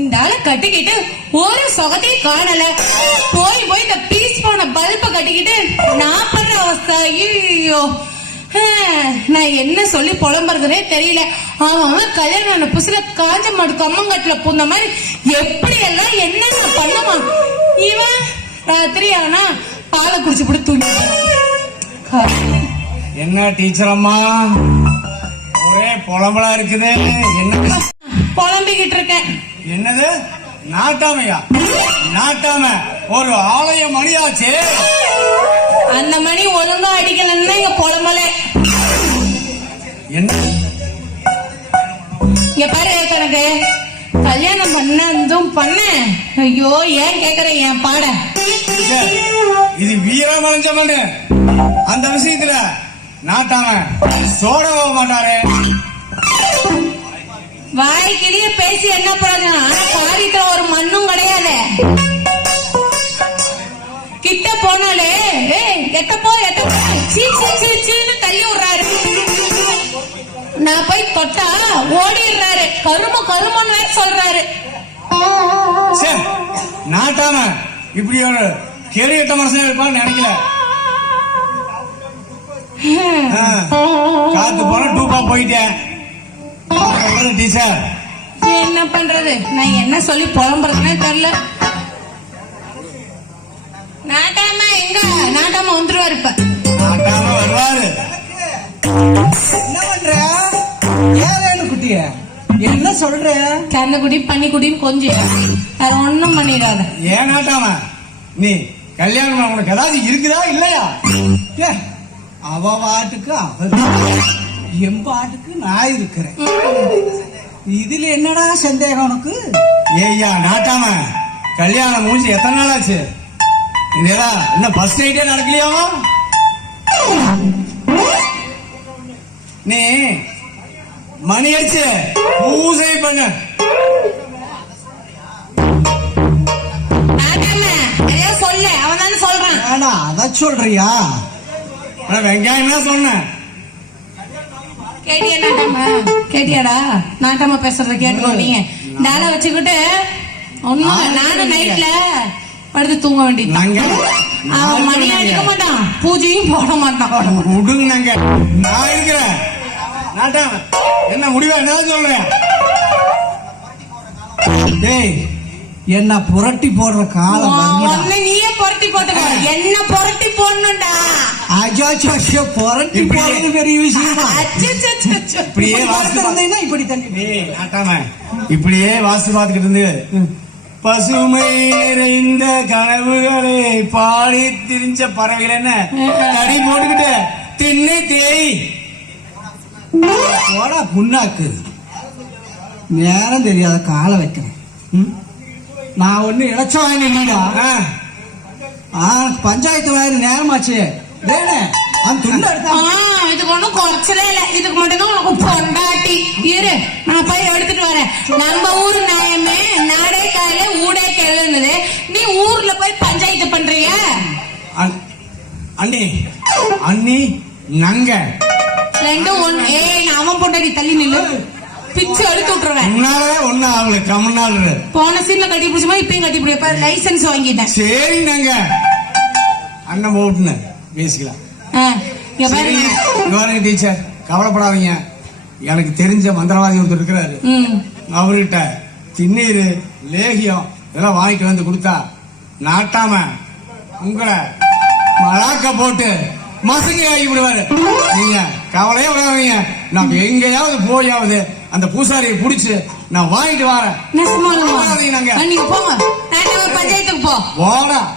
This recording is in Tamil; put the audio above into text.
இந்த ஆளை கட்டிக்கிட்டு ஒரு சொகத்தையும் காணல. போய் போய் இந்த பீஸ் போன பல்ப கட்டிக்கிட்டு நான் பண்ற அவஸ்தை. ஐயோ நான் என்ன சொல்லி புலம்புறதுனே தெரியல. அவன் கல்யாணம் ஆன புதுசுல காஞ்ச மாடு கம்மங்கட்டுல பூந்த மாதிரி எப்படி எல்லாம் என்ன பண்ணுவான் இவன் ராத்திரி ஆனா பாலை குடிச்சு போட்டு தூங்கி என்ன டீச்சர் அம்மா? ஒரே புலம்பலா இருக்குது. என்ன? புலம்பிக்கிட்டு இருக்கேன். என்னது? நாட்டாமையா? நாட்டாம ஒரு ஆலய மணியாச்சு அந்த மணி ஒழுங்கா அடிக்கலன்னா இங்க புலம்பலே. என்ன? இங்க பாரு கணக்கு கல்யாணம் பண்ணதும் பண்ண. ஐயோ ஏன் கேக்குறேன் என் பாட? இது வீரமறைஞ்ச மண்ணு. அந்த விஷயத்துல நாட்டாம சோடவ மாட்டாரு. பேசி என்ன பிரயோஜனம் ஆனா காரியத்துல ஒரு மண்ணும் கிடையாது. கிட்ட போனாலே எட்ட போ எட்ட போ. சீ சீ சீ சீன்னு தள்ளி விடுறாரு. நான் போய் தொட்டா ஓடிடுறாரு. கரும கருமன்னு வேற சொல்றாரு. நாட்டாம இப்படி ஒரு கேடு கட்ட மனுஷன் இருப்பான்னு நினைக்கல. காத்து போன டூப்பா போயிட்டேன். டீச்சர் என்ன பண்றது? நான் என்ன சொல்லி புலம்புறதுனே தெரியல நாட்டாம எங்க? நாட்டாம வந்துருவாரு இப்ப. நாட்டாம வருவாரு. என்ன பண்ற? குட்டிய. என்ன சொல்ற? கண்ண குடி பண்ணி குடின்னு கொஞ்சம் வேற ஒண்ணும் பண்ணிடாத. ஏன் நாட்டாம? நீ கல்யாணம் உனக்கு ஏதாவது இருக்குதா இல்லையா? அவ பாட்டுக்கு அவ பாட்டுக்கு நான் இருக்கிறேன். இதுல என்னடா சந்தேகம் உனக்கு? ஏய்யா நாட்டாம. கல்யாணம் முடிஞ்சு எத்தனை நாள் ஆச்சு இதா இன்னும் ஃபர்ஸ்ட் நைட்டே நடக்கலையா? நீ மணி அடிச்சு பூஜை பண்ணு. சொல்ல அவன் சொல்றான். ஏடா அத சொல்றியா? வெங்காயம் என்ன சொன்னேன். கேட்டியா நாட்டாம கேட்டியாடா? நாட்டாம பேசுறத கேட்டுக்கோ நீங்க ஆளை வச்சுக்கிட்டு ஒண்ணும். நானும் நைட்ல படுத்து தூங்க வேண்டியது. அவன் மணி அடிக்க மாட்டான். பூஜையும் போட மாட்டான். விடுங்க நாங்க. நான் இருக்கிறேன். நாட்டாம. என்ன முடிவா? என்ன சொல்றேன் டேய் என்ன புரட்டி போடுற காலம் நீயே புரட்டி போட்டுக்கோ. என்ன புரட்டி போடணும்டா? அச்சோ, புரட்டி போடுறது பெரிய விஷயமா. இப்படியே இருந்தீங்கன்னா இப்படி ஏய், நாட்டாம இப்படியே வாசி பார்த்துக்கிட்டு இருந்து பசுமை நிறைந்த கனவுகளை பாடி திரிஞ்ச பறவைகள் என்ன தடி போட்டுக்கிட்டு தின்னு தேய் போடா புண்ணாக்கு நேரம் தெரியாத காலை வைக்கிறேன்? நான் ஒண்ணு இழைச்சவன் இல்லடா பஞ்சாயத்து வேறு நேரமாச்சு இதுக்கு ஒண்ணும் குறைச்சலே இல்ல. இதுக்கு மட்டும்தான் உனக்கு பொண்டாட்டி. இரு நான் போய் எடுத்துட்டு வரேன். நம்ம ஊரு நியாயமே நாடே கால ஊடே கிழங்குது நீ ஊர்ல போய் பஞ்சாயத்து பண்றியா? அண்- அண்ணி அண்ணி நங்க. ரெண்டும் ஒண்ணு ஏய் அவன் பொண்டாட்டி தள்ளி நில்லு. பிச்சு எடுத்து விட்டுருவேன். ஒண்ணு அவளு கம்மநாடு போன சீன்ல கட்டி பிடிச்சமா இப்பயும் கட்டி பிடிப்ப. லைசன்ஸ் வாங்கிட்டேன். சரி நாங்க. அண்ணன் போட்டுன்னு பேசிக்கலாம். டீச்சர். கவலைப்படாதீங்க. எனக்கு தெரிஞ்ச மந்திரவாதி ஒருத்தர் இருக்கிறாரு. அவர்கிட்ட திண்ணீர் லேகியம் இதெல்லாம் வாங்கிட்டு வந்து கொடுத்தா நாட்டாம உங்களை மலாக்க போட்டு மசங்கி ஆகி விடுவாரு. நீங்க கவலையே விடாதீங்க நான் எங்கேயாவது போயாவது அந்த பூசாரியை புடிச்சு நான் வாங்கிட்டு வரேன். நாங்க. போங்க. பஞ்சாயத்துக்கு போடா.